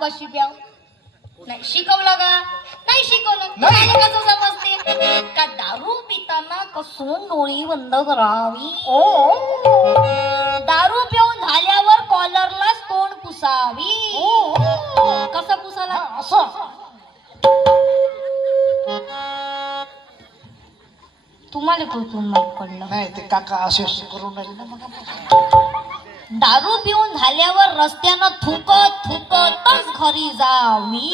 कशी प्याव? नाही शिकवलं का? नाही शिकवलं. तुम्हाला कसं समजते का दारू पिताना कसं डोळी बंद करावी? दारू पिऊन झाल्यावर कॉलरलाच तोंड पुसावी. कसं पुसाला? असं. तुम्हाला कुठून माहित पडलं? नाही ते काका असे करून राहिले ना मग. दारू पिऊन झाल्यावर रस्त्यानं थुकत थुकतच घरी जावी.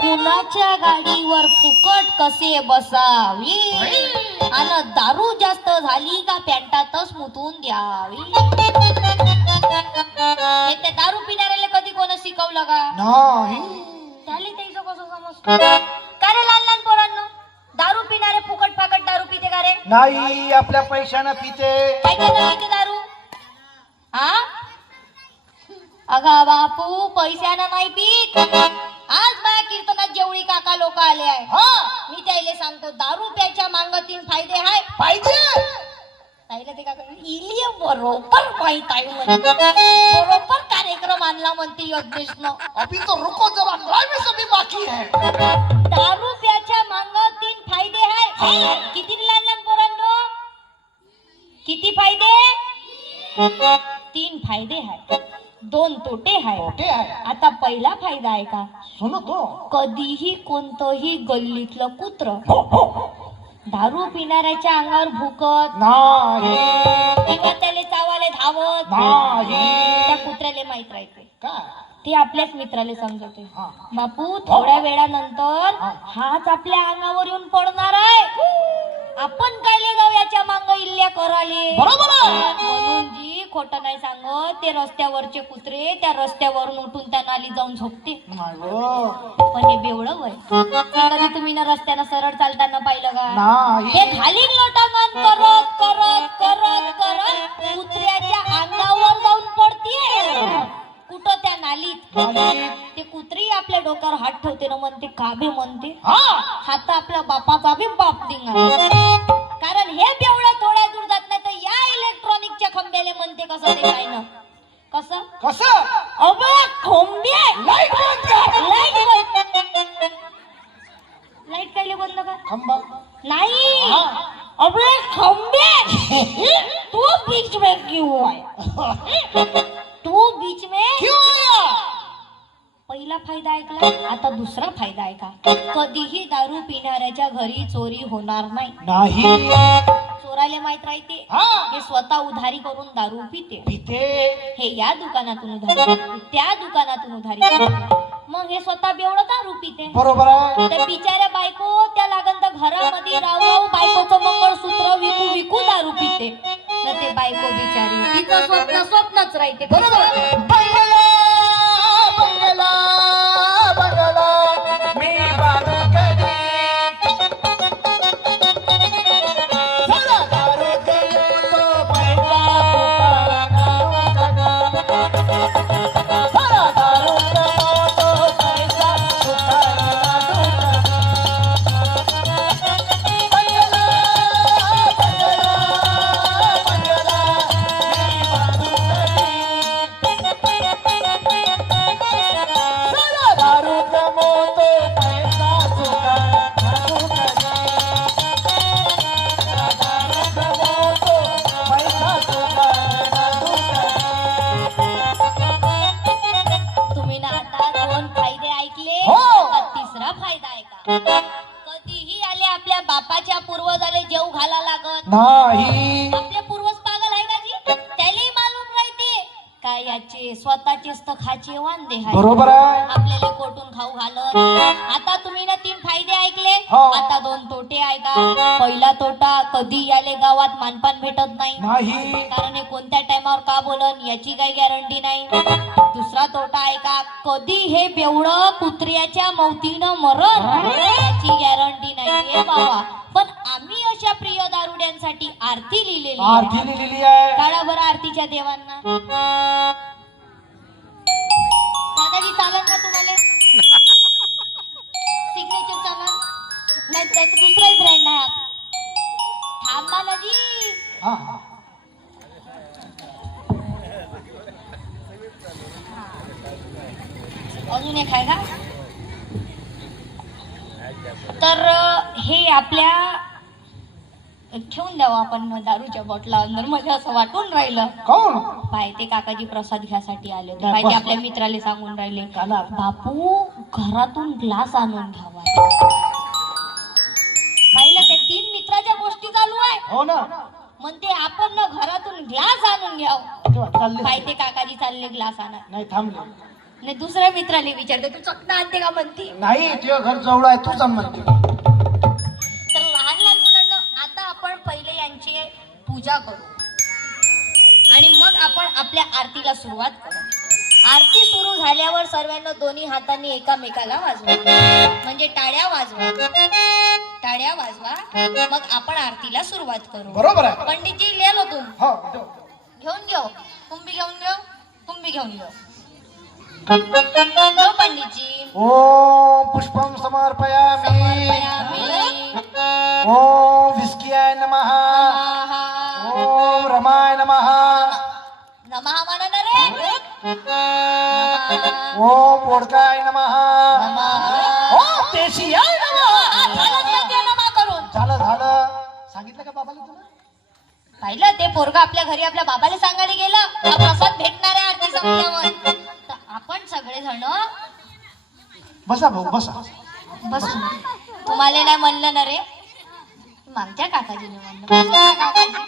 कुणाच्या गाडीवर फुकट कसे बसावी. आणि दारू जास्त झाली का पॅन्टातच मुतून द्यावी. हे ते दारू पिणाऱ्याला कधी कोण शिकवलं का? नाही. त्याला त्याचं कसं समजतं? का रे लहान लहान पोरांनो, दारू पिणारे फुकट फाकट दारू पिते का रे? नाही, आपल्या पैशानं पिते. काय पिते दारू? हा अगा बापू, पैशानं नाही पीत. आज माझ्या कीर्तनात जेवढी काका लोक आले आहे, मी त्याला सांगतो दारू प्यायच्या मांग 3 फायदे आहे. पाहिजे ताईला ते काका इलिय बरोबर माहित आहे म्हणते. बरोबर कार्यक्रम आणला म्हणते यज्ञेशनं. अभी तो रुको जरा, ड्राइवर सभी बाकी है. दारू प्यायच्या मांग 3 फायदे आहे. किती लहान लहान पोरांनो? किती फायदे? 3 फायदे आहे, 2 तोटे आहे. आता पहिला फायदा आहे का? सुनो तो. कधीही कोणतंही गल्लीतलं कुत्र दारू पिणाऱ्याच्या अंगावर भुकत नाही किंवा त्याला चावाले धावत नाही. त्या कुत्र्याला माहित राहते का ते आपल्याच मित्राला समजते. बापू थोड्या वेळानंतर हाच आपल्या अंगावर येऊन पडणार आहे. आपण कायले जाऊ याच्या मांग इल्ल्या कराले. बरोबर. म्हणून जी खोटं नाही सांगत, ते रस्त्यावरचे कुत्रे त्या रस्त्यावरून उठून त्या नाली जाऊन झोपते. पण हे बेवडं वय. कधी तुम्ही ना रस्त्यानं सरळ चालताना पाहिलं का? नाही. हे खाली लोटांगण करत करत करत करत कुत्र्याच्या अंगावर जाऊन पडतीये. कुठं? त्या नालीत. ते कुत्री आपल्या डोक्यावर हात ठेवते ना, म्हणते काबे म्हणते हात आपल्या बापाचा बी बाप दिंगा. कारण हे बेवढं थोड्या दूर जात नाही तर या इलेक्ट्रॉनिकच्या खंब्याला म्हणते कसं ते काय ना कसं कसं अबे खंबे लाईट बंद कर. लाईट कायले बंद कर? खंबा नाही. अबे खंबे तू बीच में क्यों आया? तू बीच में क्यों आया? पहिला फायदा ऐकला. आता दुसरा फायदा ऐका. कधीही दारू पिणाऱ्याच्या घरी चोरी होणार नाही. नाही. चोराले माहित राहते हे स्वतः उधारी करून दारू पिते. हे या दुकानातून उधारी करते, त्या दुकानातून उधारी करते. मग हे स्वतः बेवढं दारू पिते. बरोबर आहे. त्या बिचाऱ्या बायको त्या लागन तर घरामध्ये राहू बायकोचं मंगळसूत्र विकू विकू दारू पिते. तर ते बायको बिचारी तिचं स्वप्न स्वप्नच राहते. बरोबर. बंगला बंगला बंगला मी बांधू कधी. सारा दारू पिऊन तो पैसा सुखायला. सारा दारू पिऊन तो पैसा सुखायला. बंगला बंगला बंगला मी बांधू कधी. सारा दारू कमवतो पैसा सुखायला. दारू कमवतो पैसा सुखायला. तुम्ही ना आता 2 फायदे ऐकले. हो. आता तिसरा फायदा ऐका. कधीही आले आपल्या बापाच्या पूर्वजाले जेव घाला लागत नाही. आपले पूर्वज पागल आहे का जी? त्यालाही मालूम राहते काय याचे स्वतःचेच तर खाचे वांदे आहे. बरोबर आहे. आपल्याला कोटून खाऊ घालत. आता तुम्ही ना 3 फायदे ऐकले. हो. आता 2 तोटे ऐका. पहिला तोटा कधी याले गावात मानपान भेटत नाही. नाही. कारण हे कोणत्या टायमावर का बोलन याची काही गॅरंटी नाही. दुसरा तोटा आहे का कधी हे बेवडं कुत्र्याच्या मौतीनं मरण याची गॅरंटी नाही. हे बाबा पण आम्ही अशा प्रिय दारुड्यांसाठी आरती लिहिलेली आरती आहे. लिहिलेली आहे. काढा बरं आरतीच्या देवांना. दादाजी चालेल का तुम्हाला? सिग्नेचर चालेल नाही त्याचं दुसराही ब्रँड आहे. थांबा ना जी. हा. अजून एक आहे का? तर हे आपल्या ठेवून द्यावं आपण मग दारूच्या बॉटला अंदर. मला असं वाटून राहिलं कोण पाय ते काकाजी प्रसाद घ्यासाठी आले होते. नाही, पाय ते बस. आपल्या मित्राला सांगून राहिले काला. बापू घरातून ग्लास आणून घ्यावा. पाहिलं ते 3 मित्राच्या गोष्टी चालू आहे. हो ना म्हणते आपण ना घरातून ग्लास आणून घ्याव. तेव्हा चालले पाय ते काकाजी चालले ग्लास आणा. नाही थांबले नाही दुसऱ्या मित्राला विचारते तू चकना आणते का म्हणते. नाही तुझं घर जवळ आहे तू जम म्हणते. तर लहान लहान मुलांना आता आपण पहिले यांची पूजा करू आणि मग आपण आपल्या आरतीला सुरुवात करू. आरती सुरू झाल्यावर सर्वांना दोन्ही हातांनी एकामेकाला वाजवा, म्हणजे टाळ्या वाजवा. टाळ्या वाजवा मग आपण आरतीला सुरुवात करू. बरोबर आहे. पंडितजी लिहिलो तुम हो घेऊन घेऊ. तुम्ही घेऊन घेऊ. तुम्ही घेऊन घेऊ. घेऊ पंडितजी. ओम पुष्पम समर्पयामि. समर्पयामि. ओम विस्कियाय नमः. नमः. ओम रमाय नमः. नमः म्हणा ना रे. नमः. ओम वोडकाय नमः. नमः. ओम देशियाय नमः. झालं ते नमः करून. झालं सांगितलं का बाबाला तुला? पाहिलं ते पोरगा आपल्या घरी आपल्या बाबाला सांगायला गेलं हा प्रसाद भेटणार आहे आरती संपल्यावर. तर आपण सगळे जण बसा भाऊ बसा. बसून. तुम्हाला नाही म्हणलं ना रे, मागच्या काकाजीने म्हणलं. बसा काकाजी.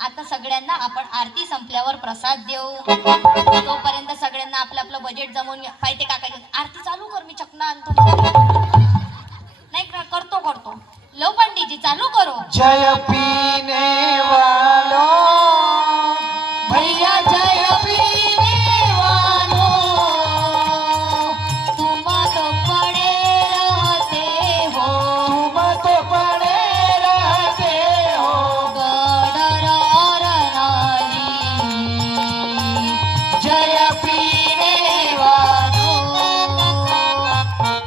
आता सगळ्यांना आपण आरती संपल्यावर प्रसाद देऊ. तोपर्यंत सगळ्यांना आपलं आपलं बजेट जमवून घ्या. पाहिजे काकाजी आरती चालू कर मी चकना आणतो. नाही करतो लो पंडितजी चालू करो. जय पीने वालो भैया जय पीने वालों तुम तो पड़े रहते हो. तुम तो पड़े रहते हो. गडर और नाली जय पीने वालो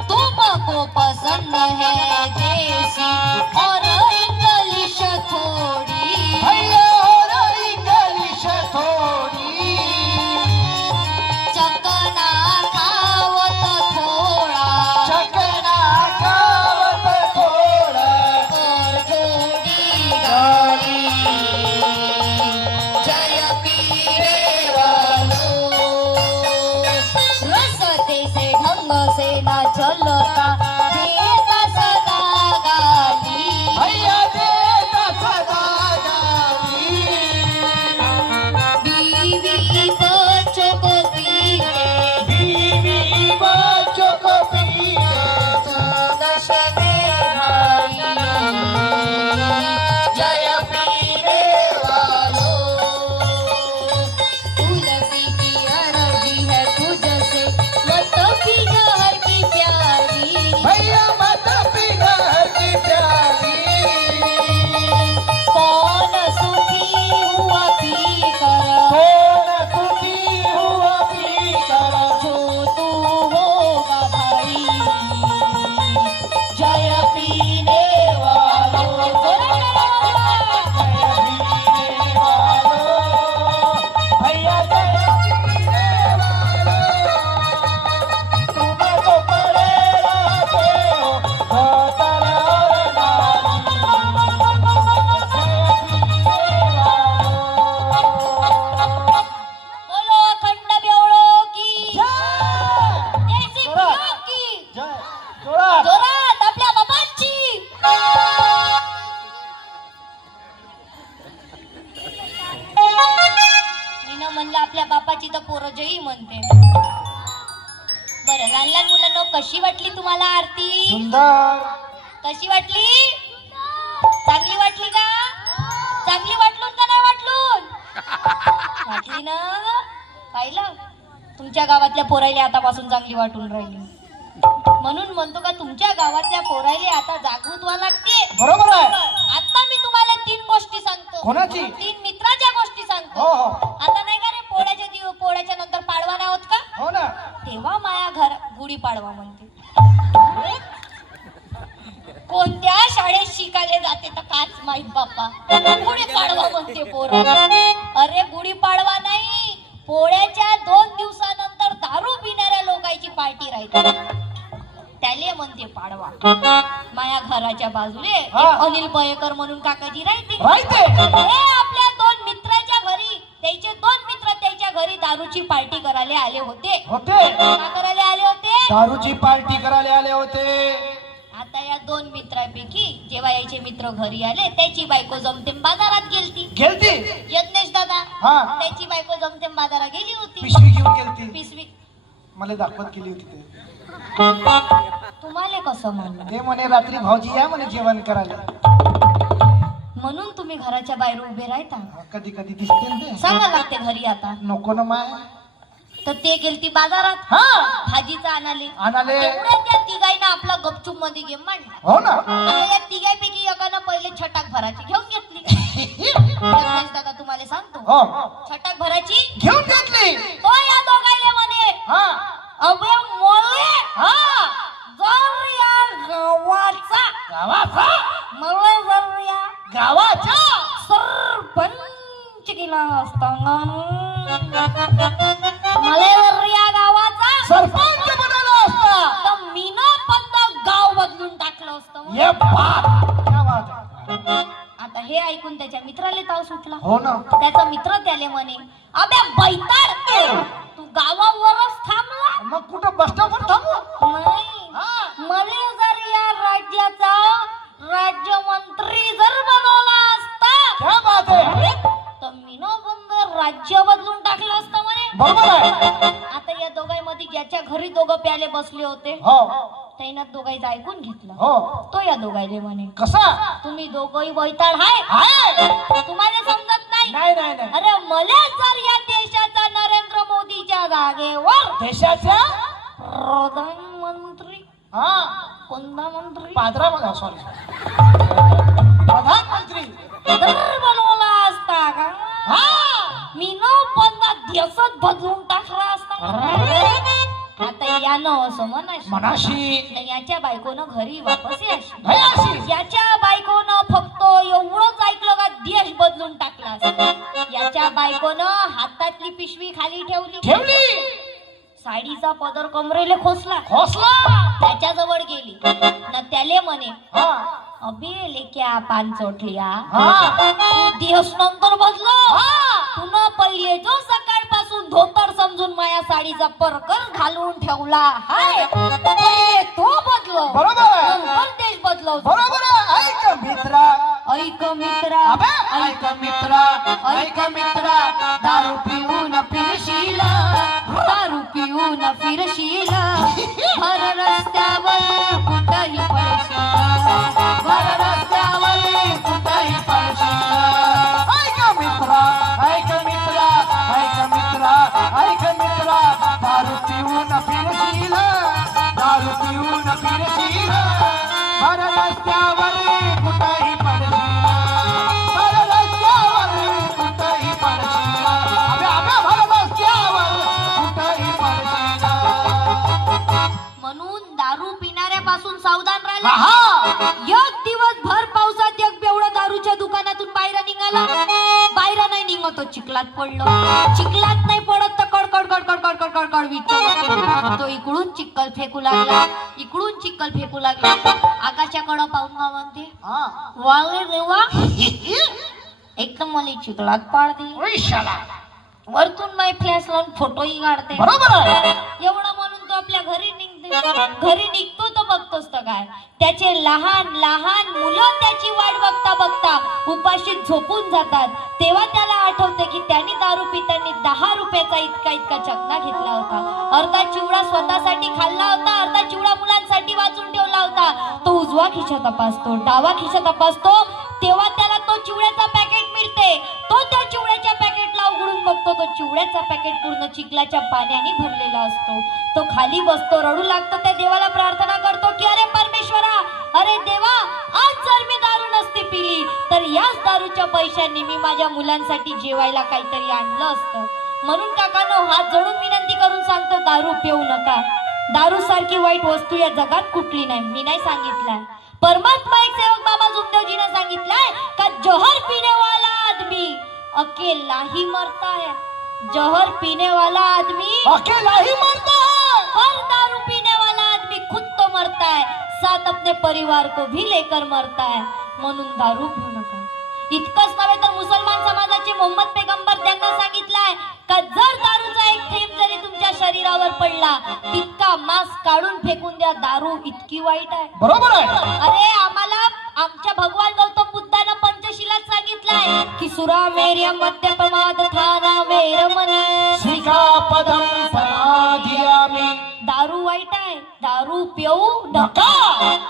तुमको पसंद है देसी और इंग्लिश थोड़ी. भैया और इंग्लिश थोड़ी. चकना खावत थोड़ा चकना खावत थोड़ा. और थोड़ी गाली. जय पीने वालों रस्ते से ढंग से ना चलता देता सदा गाली. भैया देता सदा गाली. बीवी बच्चों को पीते बीवी बच्चों को पीते तो नशे में भाई. जय पीने वालों तुलसी की अर्जी है तुझसे मत पी जहर की प्याली. भैया मत पीना हर की प्याली. कौन सुखी हुआ पी कर कौन दुखी हुआ पी कर. जो तू होगा भाई. जय पीने वालों पीने वालों भैया जय पीने वालों तुम तो पड़े रहते हो. होटल और नाली. जय पीने वालों. बोलो अखंड बेवड़ो की जय. देसी जोरात. पियो की जय जोरात. जोरात आपल्या बाबांची. मीनं म्हणलं आपल्या बापाची तर पोरं जयी म्हणते. बरं लहान लहान मुलांना कशी वाटली तुम्हाला आरती? सुंदर. कशी वाटली? चांगली वाटली का? चांगली वाटलून का नाही वाटलून? वाटली ना? पाहिलं तुमच्या गावातल्या पोरायले आतापासून चांगली वाटून राहिली. म्हणून म्हणतो का तुमच्या गावातल्या पोरायले आता जागृत व्हावं लागते. बरोबर आहे. आता मी तुम्हाला 3 गोष्टी सांगतो. कोणाची? 3 मित्राच्या गोष्टी हो सांगतो. हो आता नाही का रे पोळ्याच्या नंतर पाडवा नाही होत का? हो ना. तेव्हा माया घर गुढी पाडवा म्हणते. कोणत्या शाळेत शिकायला जाते तर काच माहित बाप्पा. गुढी पाडवा म्हणते पोर. अरे गुढी पाडवा नाही, पोळ्याच्या 2 दिवसानंतर दारू पिणाऱ्या लोकांची पार्टी राहते. त्याले म्हणते पाडवा. माया घराच्या बाजूले हा. एक अनिल पयेकर म्हणून काकाजी राहते. राहते. हे आपल्या दोन मित्राच्या घरी, त्याचे दोन मित्र त्याच्या घरी दारूची पार्टी करायला आले होते. का करायला आले होते? दारूची पार्टी करायला आले होते. आता या दोन मित्रांपैकी जेव्हा याचे मित्र घरी आले, त्याची बायको जमतेम बाजारात गेलती. यज्ञेश दादा, हा. त्याची बायको जमतेम बाजारात गेली होती. पिशवी घेऊन गेलती. पिशवी मला दाखवत केली होती ते. तुम्हाला कसं म्हणलं? ते म्हणे रात्री भाऊजी या म्हणे जेवण करायला. म्हणून तुम्ही घराच्या बाहेर उभे राहता. कधी कधी दिसते ना ते. सांगा लागते घरी आता. नको ना माय. तर ते गेलती बाजारात हा. भाजीचा आणाले. आणाले. तेवढ्या त्या तिघाईनं आपला गपचूप मध्ये गेम मांडला. हो ना. आता या तिघांपैकी एकानं पहिले छटाक भराची घेऊन घेतली. यज्ञेश दादा तुम्हाला सांगतो, हो. छटाक भराची घेऊन घेतली. तो या दोघायले म्हणे, हा. अबे मोले, हा. जर या गावाचा मला जर या गावाच्या सरपंच केला असता, मला जर या गावाचा सरपंच बनवला असता. तर मीनं पण गाव बदलून टाकलं असतं. ये बात. क्या बात है. आता हे ऐकून त्याच्या मित्राला ताव सुटला. हो ना. त्याचा मित्र त्याले म्हणे, अबे बैताड, तू गावावरच थांबला मग कुठं बस स्टॉपवर थांबू. नाही. हा. मला जर या राज्याचा राज्यमंत्री जर बनवला असता, क्या बात है. तर मीनं बंद राज्य बदलून टाकलं असतं म्हणे. बरोबर आहे. आता या दोघांमध्ये ज्याच्या घरी दोघं प्याले बसले होते, हो. त्यानं दोघांचं ऐकून घेतलं. हो. तो या दोघांले म्हणे, कसा. तुम्ही दोघंही बैताड हाय, आहे. तुम्हाला समजत नाही. नाही नाही नाही. अरे मला जर या देशाचा नरेंद्र मोदीच्या जागेवर देशाच्या प्रधानमंत्री, हा कोणता मंत्री पादरा मध्ये सॉरी प्रधानमंत्री जर बनवला असता का, हा मी न बंदा देशच बदलून टाकला असता. आता यानं असं मनाशी याच्या बायकोनं घरी वापस याशी. नाही अशी. याच्या बायकोनं फक्त एवढंच ऐकलं का देश बदलून टाकला असता. याच्या बायकोनं हातातली पिशवी खाली ठेवली, साडीचा पदर कमरेले खोसला, त्याच्याजवळ गेली ना त्याले म्हणे, हा अबे लेक्या पान चोटलिया, हा तू दिवस नंतर बदलो. पुन्हा पहिले जो सकाळपासून धोतर समजून माया साडीचा परकर घालून ठेवला हाय, पहिले तो बदलो, बरोबर आहे. नंतर देश बदलो. बरोबर आहे. ऐक मित्रा, ऐक मित्रा, अबे ऐक मित्रा, ऐक मित्रा, दारू पिऊन फिरशील, दारू पिऊन फिरशील, भर रस्त्यावर कुठंही पडशील, भर रस्त्यावर कुठेही पडशील. ऐक मित्रा, ऐक मित्रा, ऐक मित्रा, ऐक मित्रा, दारू पिऊन फिरशील, दारू पिऊन फिरशील, भर रस्त्यावर कुठेही पडशील, भर रस्त्यावर कुठेही पडशील, अबे अबे भर रस्त्यावर कुठेही पडशील. म्हणून दारू पिणाऱ्यापासून सावधान राहिला. हा एक दिवस भर पावसात एक बेवडा दारूच्या दुकानातून बाहेर निघाला, बाहेर नाही निघत तो चिखलात पडलो, चिखलात नाही पडत तर कडकड कडकड कडकड कडकड विचार तो इकडून चिखल फेकू लागला, इकडून चिखल फेकू लागला. आकाशाकडं पाहून का म्हणते, वाले देवा एकदम मला चिखलात पाडते, वरतून माय फ्लॅश लावून फोटोही काढते. बरोबर आहे. एवढं म्हणून तो आपल्या घरी निघते. घरी निघतो तर बघतोस तर काय, त्याचे लहान लहान मुलं त्याची वाट बघता बघता उपाशी झोपून जातात. तेव्हा त्याला आठवते की त्यांनी दारू पितानी 10 रुपयाचा इतका चकना घेतला होता. अर्धा चिवडा स्वतःसाठी खाल्ला होता, अर्धा चिवडा मुलांसाठी वाचून ठेवला होता. तो उजवा खिशा तपासतो, डावा खिशा तपासतो, तेव्हा त्याला तो चिवड्याचा पॅकेट मिळते. तो त्या चिवड्याच्या पॅकेटला उघडून बघतो, तो चिवड्याचा पॅकेट पूर्ण चिखलाच्या पाण्याने भरलेला असतो. तो खाली बसतो, रडू लागतो, त्या देवाला प्रार्थना करतो की अरे परमेश्वरा, अरे देवा, आज जर मी दारू नसती पिली तर याच दारूच्या पैशांनी मी माझ्या मुलांसाठी जेवायला काहीतरी आणलं असतं. म्हणून काकांनो, हात जोडून विनंती करून सांगतो, दारू पिऊ नका. दारू सारखी वाईट वस्तू या जगात कुठली नाही. मी नाही सांगितलंय, परमात्मा एक सेवक बाबा जुमदेवजीने सांगितलंय का जहर पीने वाला आदमी अकेला ही मरता है, जहर पीने वाला आदमी अकेला ही मरता है, और दारू पीने वाला अपने परिवार को भी लेकर मरता है, म्हणून दारू पिऊ नका. इतकंच नव्हे तर मुसलमान समाजाचे मोहम्मद पैगंबर त्यांना सांगितलंय का जर दारूचा एक थेंब जरी तुमच्या शरीरावर पडला तितका मांस काढून फेकून द्या. दारू इतकी वाईट आहे. बरोबर आहे. अरे आम्हाला आमच्या भगवान गौतम बुद्धानं पंचशिलात सांगितलंय की सुरा मेर्य मद्य प्रमाद थाना वेरमणी शिखापदम समाधियामि. दारू वाईट आहे. दारू पिऊ नका.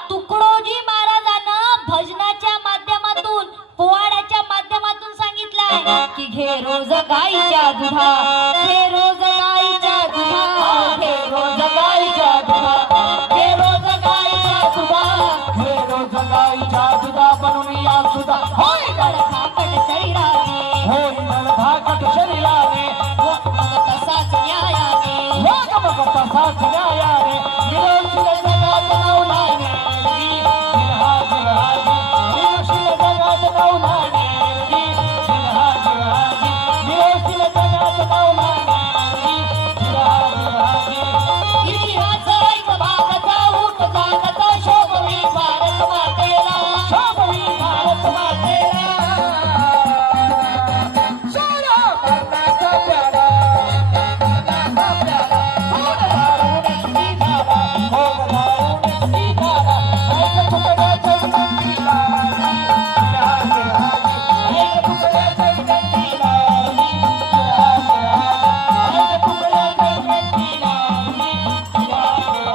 तुकडोजी महाराजांना भजनाच्या माध्यमातून पोवाड्याच्या माध्यमातून सांगितलंय की घे रोज गाईच्या दुधा, घे रोज गाईच्या दुधा, घे रोज गाईच्या दुधा, घे रोज गाईच्या दुधा, हे रोज गाईच्या दुधा बनून या सुद्धा होय गळधाकट शरीराने, होय नळधाकट शरीराने, मग तसाच न्यायाने, वाग मग तसाच न्यायाने, विरोशील जगात नवलाने, जिल्हा जिल्हाजी, विरोशील जगात नवलाने, जिल्हा जिल्हाजी, विरोशील जगात नवलाने, जिल्हा जिल्हाजी. इतिहास ऐक भागाचा उठ जागाचा शोभवी भारत मातेला, शोभवी भारत मातेला, सोना करण्याचा प्याला, करण्याचा प्याला, गोड दारूने झाला, गोड दारूने झाला, ऐक तुकड्याच्या विनंतीला, जिल्हा जिल्हाजी, ऐक तुकड्याच्या विनंतीला, जिल्हा जिल्हाजी, ऐक तुकड्याच्या विनंतीला, जिल्हा जिल्हाजी.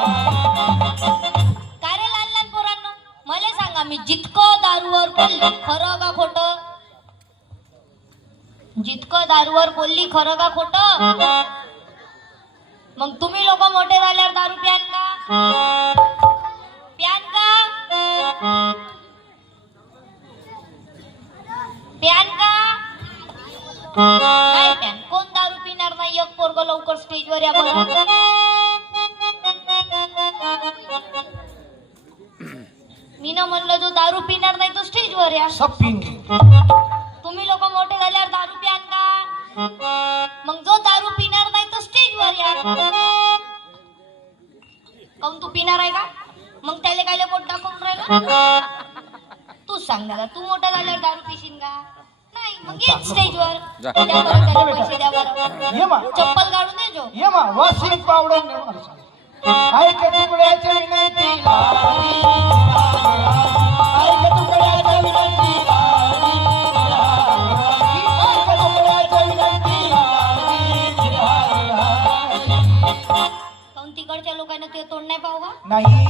काय रे लहान लहान पोरांनो, मला सांगा मी जितकं दारूवर बोलली खरं का खोटं? जितकं दारूवर बोलली खरं का खोटं? मग तुम्ही लोक मोठे झाल्यावर दारू प्यान का? प्यान का? प्यान का? नाही प्यान. कोण दारू पिणार नाही? एक पोरग लवकर स्टेजवर या बरं. मी न म्हणलं जो दारू पिणार नाही तो स्टेजवर या. सब पिंगे. तुम्ही लोक मोठे झाल्यावर दारू प्यान का? मग जो दारू पिणार नाही तो स्टेजवर या. काऊन तू पिणार आहे का? मग त्याला काय पोट दाखवून राहिला? तू सांग दादा, तू मोठा झाल्यावर दारू पिशील का? नाही. मग ये स्टेजवर. द्या बरं त्याला पैसे, द्या बरं. ये मा, चप्पल काढून दे जो. ये मा, वासिक पावडर नेऊ मला सांग. ऐक तुकड्याच्या विनंतीला, ऐक तुकड्याच्या विनंतीला, ऐक तुकड्याच्या विनंतीला, काऊन तिकडच्या लोकांना ते तोंड नाही पाहू का? नाही.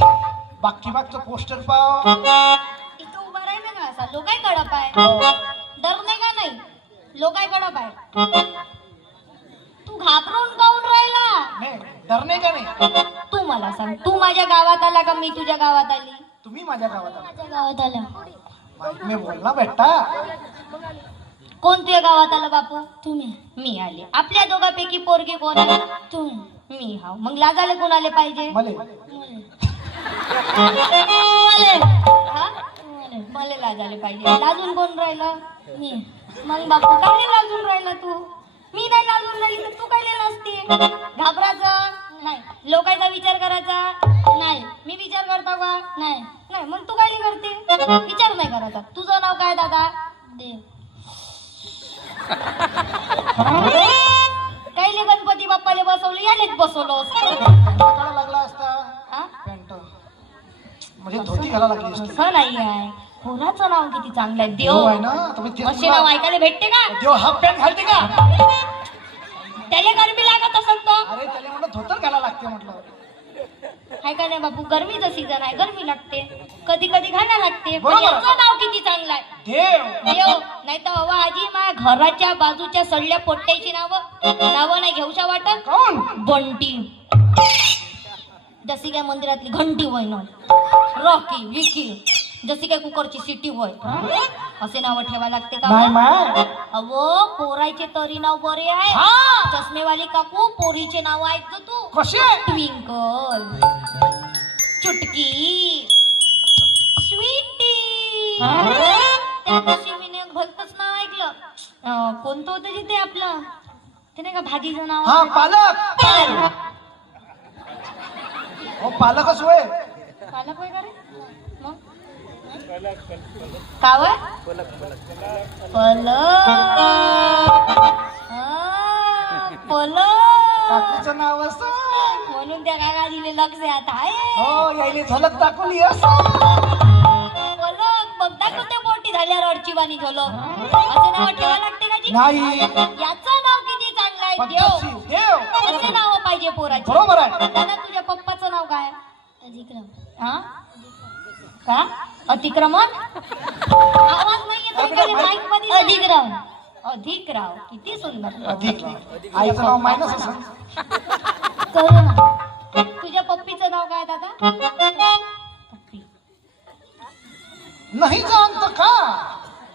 बाकी मागचं पोस्टर पाव. इथं उभा राहिलं ना असा लोकाय कडप आहे. डर नाही का? नाही. लोकाय कडप आहे. तू घाबरून काऊन राहिला? नाही, डर नाही का नाही? तू मला सांग, तू माझ्या गावात आला का मी तुझ्या गावात आली? तुम्ही माझ्या गावात आला. माझ्या गावात आला. मी बोलला बेटा. कोण तुझ्या गावात आला बापू? तुम्ही. मी आले. आपल्या दोघांपैकी पोरगी कोण आहे? तुम्ही. मी. हा. मग लाजाले कोण आले पाहिजे? मले हा? मला लाजाले पाहिजे. लाजून कोण राहिलं? मी. मग बापू काय लाजून राहिला तू? मी नाही लाजून राहिली तर तू काय नसते. घाबरायचं नाही. लोकांचा विचार करायचा नाही. मी विचार करतो का? नाही. नाही. मग तू काय करते? विचार नाही करायचा. तुझं नाव काय दादा? देव. कायले गणपती बाप्पाले बसवलं, यालेच बसवलं. काढा लागला असता. हा? पॅन्ट म्हणजे धोती घाला लागली असती. असं नाही आहे. पोराचं नाव किती चांगलं आहे. देव देव आहे ना, तुम्ही तेच असे नाव ऐकायला भेटते का? देव हाफ पॅन्ट घालते का? त्याला गरमी लागत असेल तर. अरे त्याला म्हटलं धोतर घाला लागते म्हटलं. आहे का नाही बापू? गरमीचं सीझन आहे, गरमी लागते. कधी कधी घाला लागते. पण बरोबर. याचं नाव किती चांगलं आहे. देव. देव. नाही तर हवा आजी माझ्या घराच्या बाजूच्या सडल्या पोट्ट्याची नावं नाही घेऊशा वाटत. कोण? बंटी. जशी काय मंदिरातली घंटी होय ना, रॉकी, विकी, जशी काय कुकरची सिटी होय, असे नाव ठेवा लागते का? नाही माय. अहो पोरायचे तरी नाव बरे आहे. हा. चष्मेवाली काकू पोरीचे नाव ऐकतो तू? कसे? ट्विंकल, चुटकी, स्वीटी. त्या दिवशी मी एक भलतच नाव ऐकलं. कोणतं होतं जिथे आपलं ते नाही का भाजीचं नाव? हा पालक. हो पालकच होय. पालक होय का रे? मग कावय पलक पलक काकूचं नाव असं म्हणून त्या काका दिले लक्षात आहे. हो यायने झलक दाखवली असं पलक बघ दाखवते मोठी झाल्यावर अडचीवाणी झोलक असं नाव ठेवा लागते का जी? नाही याचं नाव किती चांगलं आहे देव. देव असे नाव पाहिजे पोराचे. बरोबर आहे. दादा तुझ्या पप्पाचं नाव काय? अतिक्रम. हा का अतिक्रमण? आवाज नाही येतो माईक मध्ये. अधिकराव. अधिकराव किती सुंदर. अधिक आईचं नाव मायनस असं करुणा. तुझ्या पप्पीचं नाव काय दादा? पप्पी. नाही जानत का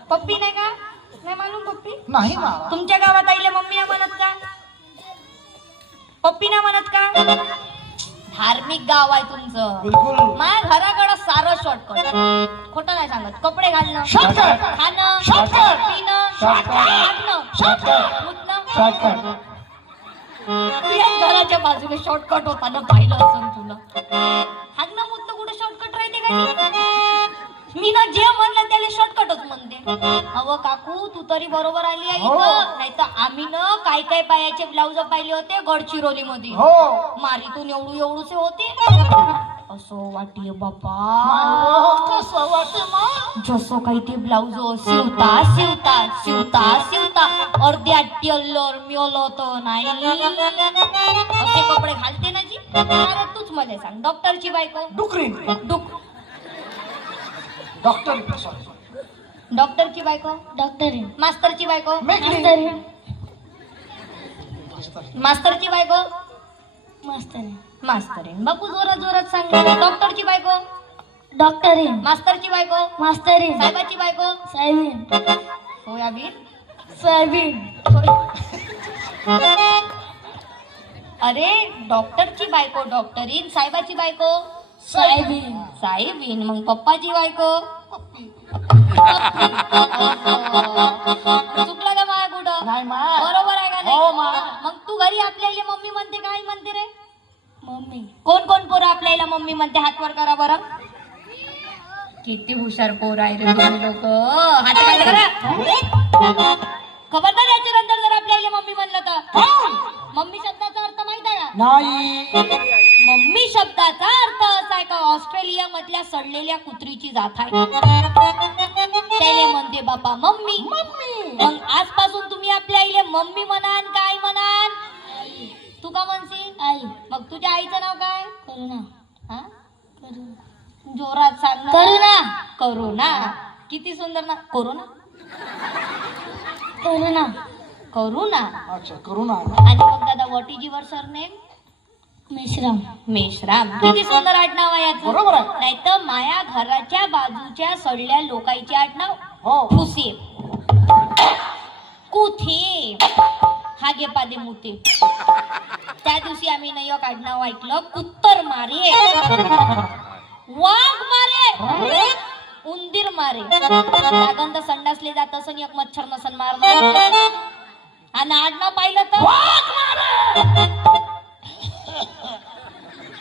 पप्पी नाही का? नाही मालूम पप्पी? नाही मला तुमच्या गावात आईले मम्मी नाही म्हणत का? पप्पी नाही म्हणत का? धार्मिक गाव आहे तुमचं. बिलकुल माझ्या घराकडं सारं शॉर्टकट. खोटं नाही सांगत. कपडे घालणं, शॉर्टकट खाणं, शॉर्टकट पिणं, शॉर्टकट वागणं, शॉर्टकट उठणं. शॉर्टकट तुझ्याच घराच्या बाजूने शॉर्टकट होताना पाहिलं असं तुला. हागणं मुद्द कुठे शॉर्टकट राहते का? मी ना जे म्हणलं त्याला शॉर्टकटच म्हणते. अव काकू तू तरी बरोबर आली आहे इथं. नाही तर आम्ही ना काय काय पायाचे ब्लाउज पाहिले होते गडचिरोली मध्ये. हो मारीतून एवढूसे होते. असं वाटले बापा कसं वाटे मग जसं काही ते ब्लाउज शिवता शिवता शिवता शिवता अर्ध्या टेलर मिळवलं तर नाही. असे कपडे घालते ना जी. अरे तूच मला सांग डॉक्टरची बायको डुकरी डॉक्टर सॉरी डॉक्टरची बायको डॉक्टर मास्तरची बायको मेकली मास्तरची बायको मास्तर मास्तर बापू जोरात जोरात सांग. डॉक्टरची बायको डॉक्टर मास्तरची बायको मास्तर साहेबाची बायको साहेबीन सोयाबीन सोयाबीन. अरे डॉक्टरची बायको डॉक्टरीन साहेबाची बायको साहेबीन साहेबीन. मग पप्पाची बायको चुकला का माया कुठं? नाही मा बरोबर आहे का हो मा. नाही? मग तू घरी आपल्याला मम्मी म्हणते काय म्हणते रे? मम्मी. कोण कोण पोरं आपल्याला मम्मी म्हणते? हात वर करा बरं. किती हुशार पोर आहे रे तुम्ही लोक. हात काय करा. खबरदार याच्या नंतर जर आपल्याला मम्मी म्हणलं तर. मम्मी शब्दाचा अर्थ माहित आहे का? नाही मम्मी शब्दाचा अर्थ असा आहे का ऑस्ट्रेलिया मधल्या सडलेल्या कुत्रीची जात आहे. त्याले म्हणते बापा मम्मी. मग आजपासून तुम्ही आपल्या आईले मम्मी म्हणान काय म्हणान? तू का म्हणशील? आई. मग तुझ्या आईचं नाव काय? करुणा. हा जोरात सांग ना. करुणा. करुणा किती सुंदर ना. करुणा करुणा करुणा. अच्छा करू ना. आणि मग दादा what is your surname? Meshram. Meshram किती सुंदर आडनाव आहे याचं. बरोबर आहे. नाही तर माया घराच्या बाजूच्या सडल्या लोकांचे आडनाव हो फुसे कुथे हागे पादे मुते. त्या दिवशी आम्ही नाही एक आडनाव ऐकलं कुत्तर मारे वाघ मारे उंदीर मारे. लागंद संडासले जात असं एक मच्छर नसन मारलं आणि आडनाव पाहिलं तर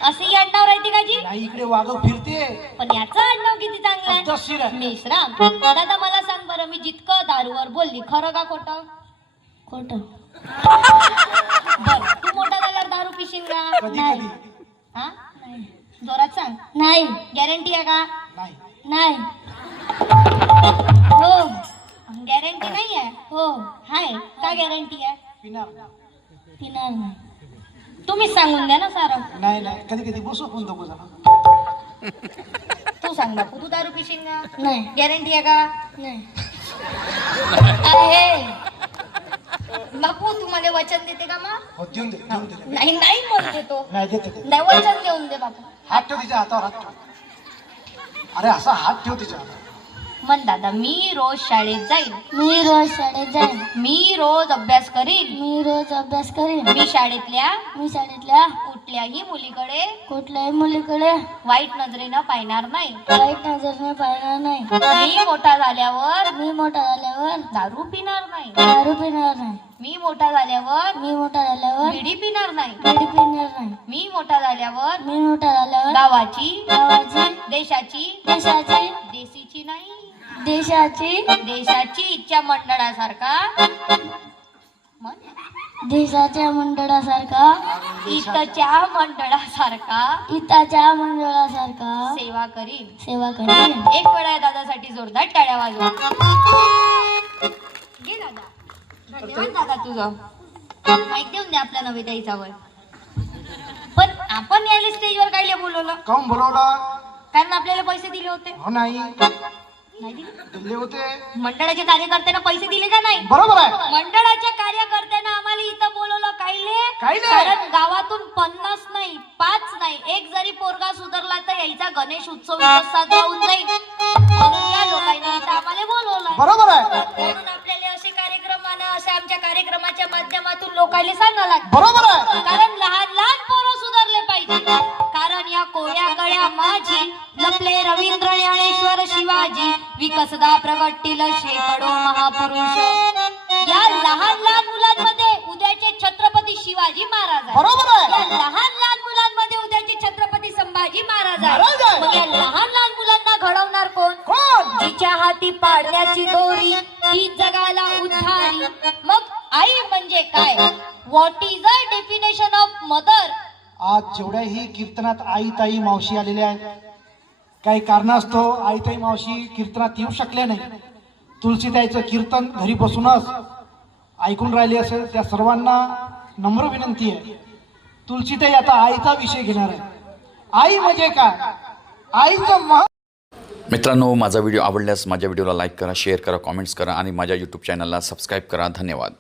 असे आडनाव राहते का जी? नाही इकडे वाघ फिरते पण याचं आडनाव किती चांगलं आहे. तशीर आहे. मेश्राम. दादा मला सांग बरं मी जितकं दारूवर बोलली खरं का खोटं? खोटं. बर तू मोठा झाल्यावर दारू पिशील का? कधी कधी हा जोरात सांग. नाही. गॅरंटी आहे का? नाही नाही. हो गॅरंटी नाही आहे. हो हाय का गॅरंटी आहे? पिणार पिणार नाही. तुम्हीच सांगून द्या ना सारं. नाही नाही कधी कधी बसू पण दोघ जण. तू सांग बापू तू दारू पिशील का? नाही. गॅरंटी आहे का? नाही. आहे बापू तू मला वचन देते का मग? हो देऊन दे देऊन दे. नाही नाही म्हणते तो. नाही देते दे. नाही वचन देऊन दे बापू. हात ठेव तिच्या हातावर हात ठेव. अरे असा हात ठेव तिच्या हातावर. म्हण दादा मी रोज शाळेत जाईन. मी रोज शाळेत जाईन. मी रोज अभ्यास करीन. मी रोज अभ्यास करीन. मी शाळेतल्या शाळेतल्या कुठल्याही मुलीकडे कुठल्याही मुलीकडे वाईट नजरेनं पाहणार नाही. वाईट नजरेने पाहणार नाही. मी मोठा झाल्यावर मी मोठा झाल्यावर दारू पिणार नाही. दारू पिणार नाही. मी मोठा झाल्यावर मी मोठा झाल्यावर बिडी पिणार नाही. बिडी पिणार नाही. मी मोठा झाल्यावर मी मोठा झाल्यावर गावाची गावाची देशाची देशीची नाही देशाची इच्छा मंडळासारखा म्हण. देशाच्या मंडळासारखा इथच्या मंडळासारखा इताच्या मंडळासारखा सेवा करीन. करीन. एक वेळा या दादासाठी जोरदार टाळ्या वाजवा. घे दादा. धन्यवाद दादा तुझं. माहिती देऊन दे आपल्या नवे द्यायचावर. पण आपण यायला स्टेजवर काय बोलवलं? काऊन बोलवलं? कारण आपल्याला पैसे दिले होते. हो नाही नाही दिले? दिले होते. मंडळाच्या कार्यकर्त्यांना पैसे दिले का नाही? बरोबर आहे. मंडळाच्या कार्यकर्त्यांना आम्हाला इथं बोलवलं कायले? कारण गावातून 50 नाही 5 नाही 1 जरी पोरगा सुधारला तर यायचा गणेश उत्सव इथं साजरा होऊन जाईल. म्हणून या लोकांनी इथं आम्हाला बोलवलं. बरोबर आहे. म्हणून आपल्याला असे कार्यक्रम आणि असे आमच्या कार्यक्रमाच्या माध्यमातून लोकांना सांगायला लागतं. बरोबर आहे. कारण लहान लहान पोरं सुधारले पाहिजे. कारण या कोळ्या कळ्या माझी लपले रवींद्र ज्ञानेश्वर शिवाजी विकसदा प्रगटतील शेकडो महापुरुष. या लहान लहान मुलांमध्ये उद्याचे छत्रपती शिवाजी महाराज आहेत. बरोबर आहे. या लहान लहान मुलांमध्ये उद्याचे छत्रपती संभाजी महाराज महाराज आहेत. आहेत. मग या लहान लहान मुलांना घडवणार कोण? कोण? जिच्या हाती पाडण्याची दोरी ती जगाला उद्धारी. मग आई म्हणजे काय? What is a definition of mother? आज जेवढ्याही कीर्तनात आई ताई मावशी आलेल्या आहेत, काही कारणास्तव आई ताई मावशी कीर्तनात येऊ शकले नाही. तुलसीताईचं कीर्तन घरी बसूनच ऐकून राहिले असेल त्या सर्वांना नम्र विनंती आहे. तुलसीताई आता आईचा विषय घेणार आहे. आई म्हणजे काय? आईचं मित्रांनो, माझा व्हिडिओ आवडल्यास माझ्या व्हिडिओला लाईक करा, शेअर करा, कॉमेंट्स करा आणि माझ्या यूट्यूब चॅनलला सबस्क्राईब करा. धन्यवाद.